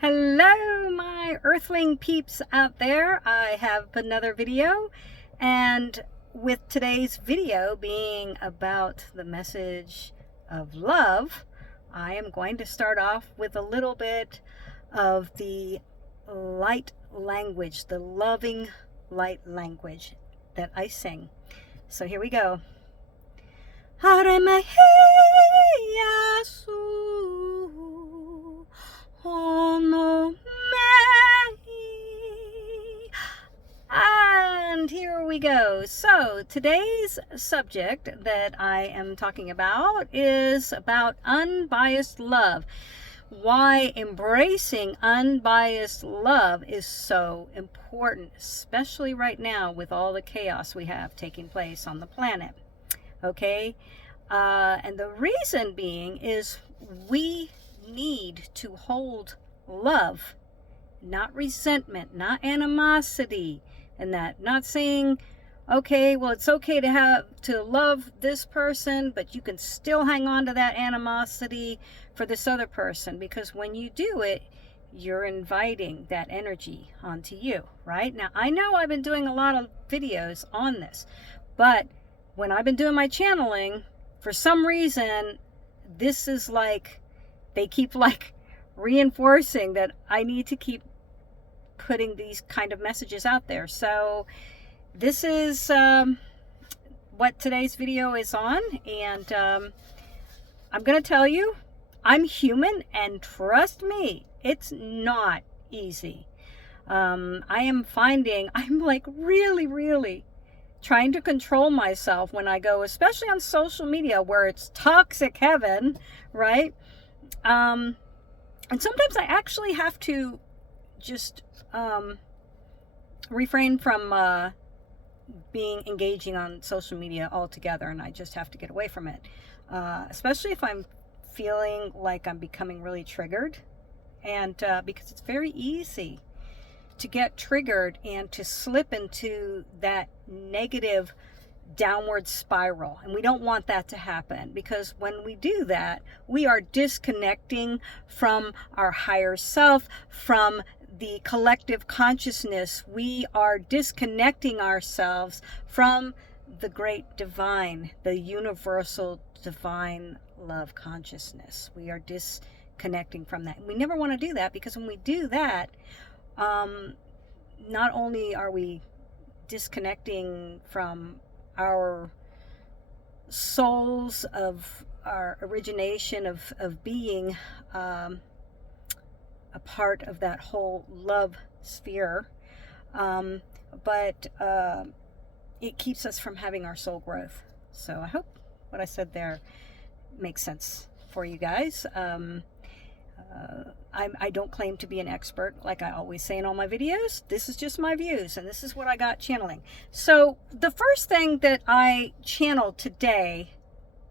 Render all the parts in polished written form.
Hello, my earthling peeps out there. I have another video, and with today's video being about the message of love, I am going to start off with a little bit of the light language, the loving light language that I sing. So here we go. And here we go. So today's subject that I am talking about is about unbiased love. Why embracing unbiased love is so important, especially right now with all the chaos we have taking place on the planet. Okay? And the reason being is we need to hold love, not resentment, not animosity, and that. Not saying, okay, well, it's okay to love this person, but you can still hang on to that animosity for this other person, because when you do it, you're inviting that energy onto you, right? Now, I know I've been doing a lot of videos on this, but when I've been doing my channeling, for some reason, this is like, they keep like reinforcing that I need to keep putting these kind of messages out there. So this is what today's video is on, and I'm going to tell you, I'm human, and trust me, it's not easy. I am finding I'm like really trying to control myself when I go, especially on social media where it's toxic heaven, right? And sometimes I actually have to just refrain from engaging on social media altogether, and I just have to get away from it, especially if I'm feeling like I'm becoming really triggered, and because it's very easy to get triggered and to slip into that negative downward spiral. And we don't want that to happen, because when we do that, we are disconnecting from our higher self, from the collective consciousness. We are disconnecting ourselves from the great divine, the universal divine love consciousness. We are disconnecting from that. And we never want to do that, because when we do that, not only are we disconnecting from our souls of our origination of being a part of that whole love sphere, but it keeps us from having our soul growth. So I hope what I said there makes sense for you guys. I don't claim to be an expert, like I always say in all my videos. This is just my views, and this is what I got channeling. So the first thing that I channeled today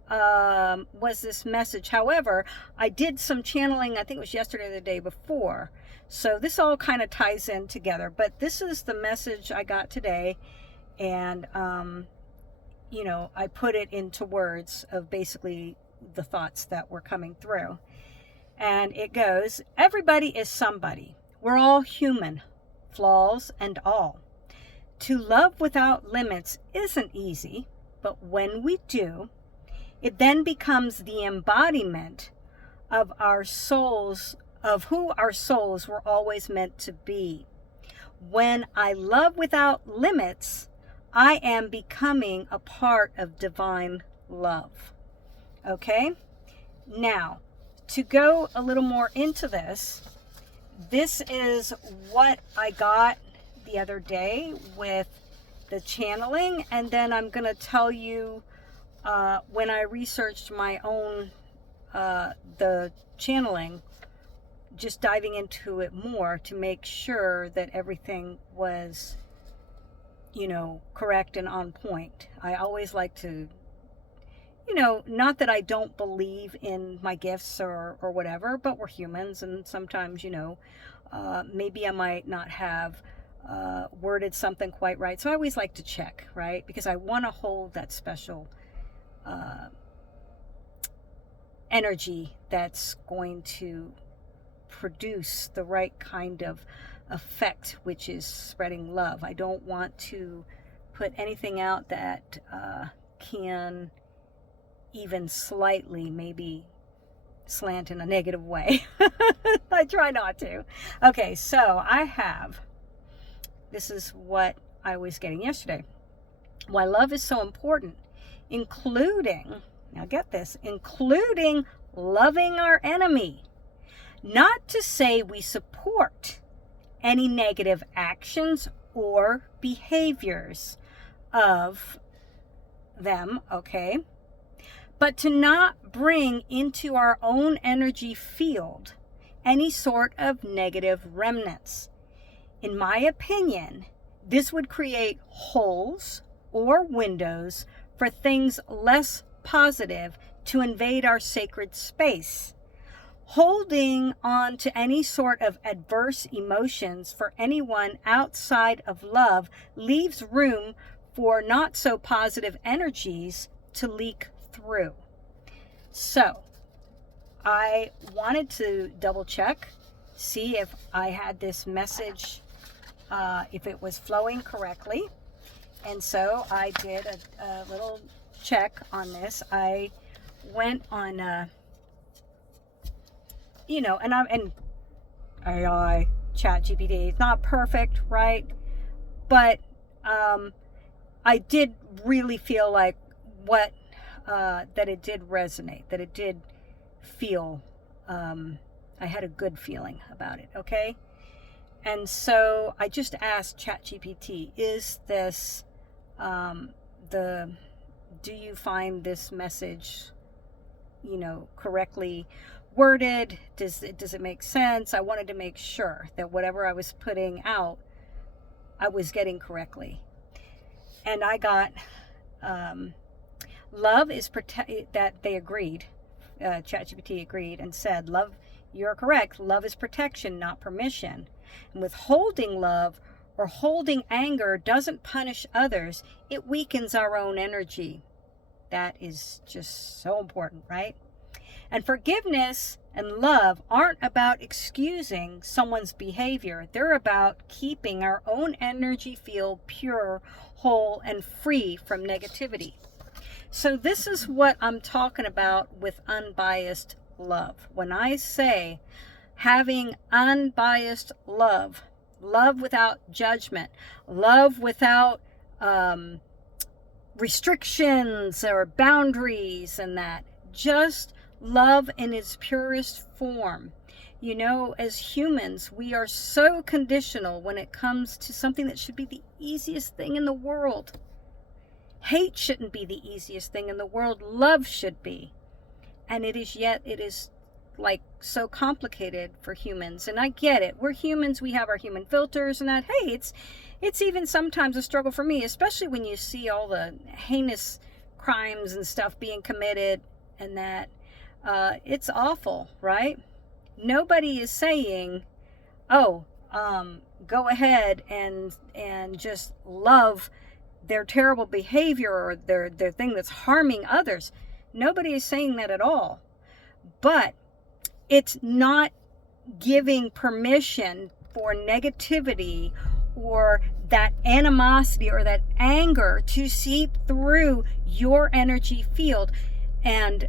was this message. However, I did some channeling, I think it was yesterday or the day before. So this all kind of ties in together. But this is the message I got today, and you know, I put it into words of basically the thoughts that were coming through. And it goes, everybody is somebody. We're all human, flaws and all. To love without limits isn't easy, but when we do, it then becomes the embodiment of our souls, of who our souls were always meant to be. When I love without limits, I am becoming a part of divine love. Okay? Now, to go a little more into this, this is what I got the other day with the channeling, and then I'm going to tell you when I researched my own, the channeling, just diving into it more to make sure that everything was, you know, correct and on point. I always like to, you know, not that I don't believe in my gifts or whatever, but we're humans, and sometimes, you know, maybe I might not have worded something quite right. So I always like to check, right? Because I want to hold that special energy that's going to produce the right kind of effect, which is spreading love. I don't want to put anything out that can even slightly maybe slant in a negative way. I try not to. Okay, so this is what I was getting yesterday. Why love is so important, including, now get this, including loving our enemy. Not to say we support any negative actions or behaviors of them, okay? But to not bring into our own energy field any sort of negative remnants. In my opinion, this would create holes or windows for things less positive to invade our sacred space. Holding on to any sort of adverse emotions for anyone outside of love leaves room for not so positive energies to leak through. So I wanted to double check, see if I had this message, if it was flowing correctly. And so I did a little check on this. I went on, and AI, ChatGPT, it's not perfect, right? But I did really feel like that it did resonate, that it did feel, I had a good feeling about it, okay? And so I just asked ChatGPT, is this, do you find this message, correctly worded? Does it make sense? I wanted to make sure that whatever I was putting out, I was getting correctly. And I got, love is that they agreed, ChatGPT agreed and said, love, you're correct. Love is protection, not permission. And withholding love or holding anger doesn't punish others. It weakens our own energy. That is just so important, right? And forgiveness and love aren't about excusing someone's behavior. They're about keeping our own energy field pure, whole, and free from negativity. So this is what I'm talking about with unbiased love. When I say having unbiased love, love without judgment, love without restrictions or boundaries and that, just love in its purest form. As humans, we are so conditional when it comes to something that should be the easiest thing in the world. Hate shouldn't be the easiest thing in the world. Love should be. And it is like so complicated for humans. And I get it. We're humans. We have our human filters and that. Hey, it's even sometimes a struggle for me, especially when you see all the heinous crimes and stuff being committed and that. It's awful, right? Nobody is saying, go ahead and just love their terrible behavior or their thing that's harming others. Nobody is saying that at all. But it's not giving permission for negativity or that animosity or that anger to seep through your energy field and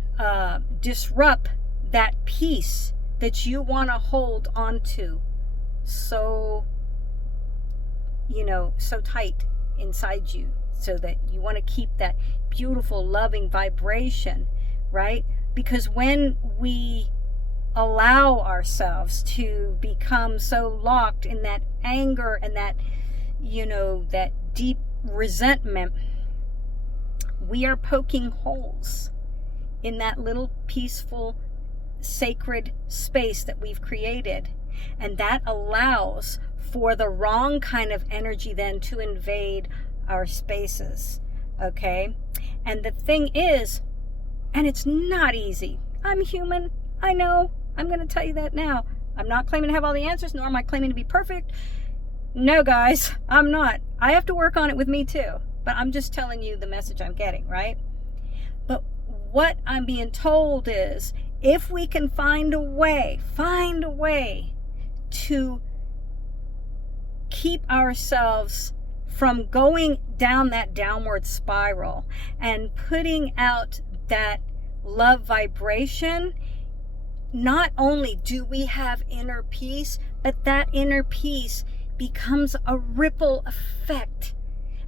disrupt that peace that you want to hold onto so tight inside you, so that you want to keep that beautiful, loving vibration, right? Because when we allow ourselves to become so locked in that anger and that, that deep resentment, we are poking holes in that little peaceful, sacred space that we've created. And that allows for the wrong kind of energy then to invade our spaces, okay? And the thing is, and it's not easy. I'm human, I know. I'm going to tell you that now. I'm not claiming to have all the answers, nor am I claiming to be perfect. No, guys, I'm not. I have to work on it with me too. But I'm just telling you the message I'm getting, right? But what I'm being told is if we can find a way to keep ourselves from going down that downward spiral and putting out that love vibration, not only do we have inner peace, but that inner peace becomes a ripple effect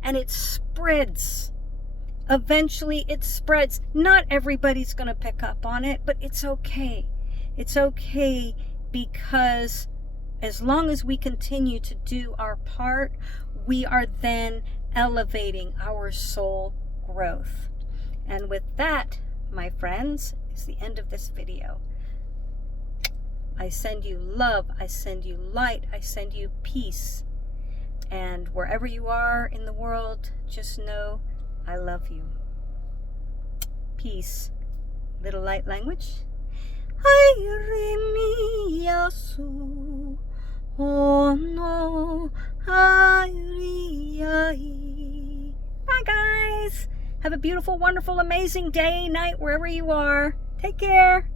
and it spreads. Eventually it spreads. Not everybody's going to pick up on it, but it's okay. It's okay, because as long as we continue to do our part, we are then elevating our soul growth. And with that, my friends, is the end of this video. I send you love, I send you light, I send you peace. And wherever you are in the world, just know I love you. Peace. Little light language. Bye, guys. Have a beautiful, wonderful, amazing day, night, wherever you are. Take care.